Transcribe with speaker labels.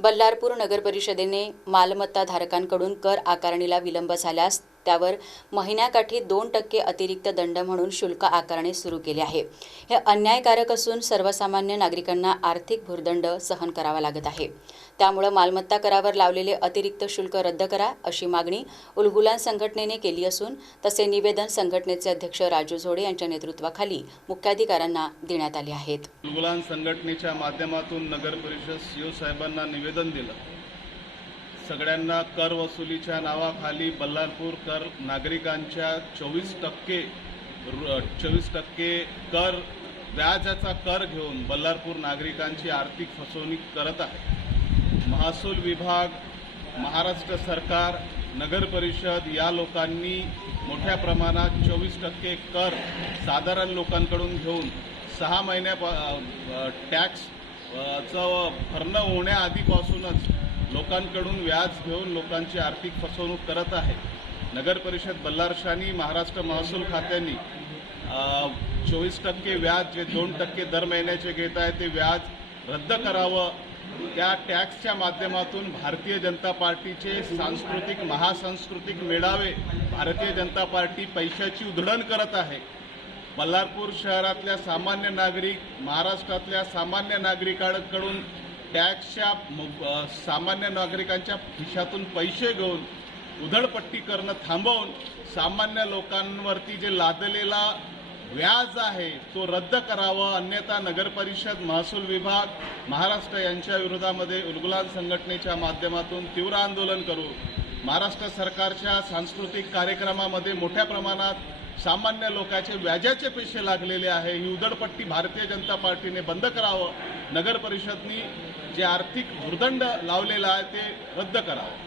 Speaker 1: बल्लारपूर नगर परिषदेने कर आकारणीला विलंब झाल्यास त्यावर महिन्याकाठी दोन टक्के अतिरिक्त दंड म्हणून शुल्क आकारणे सुरू केले आहे. हे अन्यायकारक असून सर्वसामान्य नागरिकांना आर्थिक भुर्दंड सहन करावा लागत आहे. त्यामुळं मालमत्ता करावर लावलेले अतिरिक्त शुल्क रद्द करा अशी मागणी उलगुलान संघटनेने केली असून तसे निवेदन संघटनेचे अध्यक्ष राजू झोडे यांच्या नेतृत्वाखाली मुख्याधिकाऱ्यांना देण्यात आले आहेत.
Speaker 2: उलगुलान संघटनेच्या माध्यमातून नगर परिषद सीओ साहेबांना निवेदन दिलं. सगळ्यांना कर वसुलीच्या नावाखाली बल्लारपूर कर नागरिकांच्या चोवीस टक्के चोवीस टक्के कर व्याजाचा कर घेऊन बल्लारपूर नागरिकांची आर्थिक फसवणूक करत आहे महसूल विभाग महाराष्ट्र सरकार नगर परिषद या लोकांनी मोठ्या प्रमाणात चोवीस टक्के कर साधारण लोकांकडून घेऊन सहा महिन्या टॅक्स चं भरणं होण्याआधीपासूनच लोकांकडून व्याज घेऊन लोकांची आर्थिक फसवणूक करत आहे. नगर परिषद बल्लारशानी महाराष्ट्र महसूल खात्यांनी चोवीस टक्के व्याज जे दोन टक्के दर महिन्याचे घेत आहे ते व्याज रद्द करावं. त्या टॅक्सच्या माध्यमातून भारतीय जनता पार्टीचे सांस्कृतिक महासांस्कृतिक मेळावे भारतीय जनता पार्टी पैशाची उधळण करत आहे. बल्लारपूर शहरातल्या सामान्य नागरिक महाराष्ट्रातल्या सामान्य नागरिकांकडून टॅक्सच्या सामान्य नागरिकांच्या खिशातून पैसे घेऊन उधळपट्टी करणं थांबवून सामान्य लोकांवरती जे लादलेला व्याज आहे तो रद्द करावं. अन्यथा नगरपरिषद महसूल विभाग महाराष्ट्र यांच्या विरोधामध्ये उलगुलान संघटनेच्या माध्यमातून तीव्र आंदोलन करू. महाराष्ट्र सरकारच्या सांस्कृतिक कार्यक्रमामध्ये मोठ्या प्रमाणात सामान्य लोकांचे व्याजाचे पैसे लागलेले आहे. ही उदडपट्टी भारतीय जनता पार्टीने बंद करावं. नगर परिषदनी जे आर्थिक भुर्दंड लावलेला आहे ते रद्द करावं.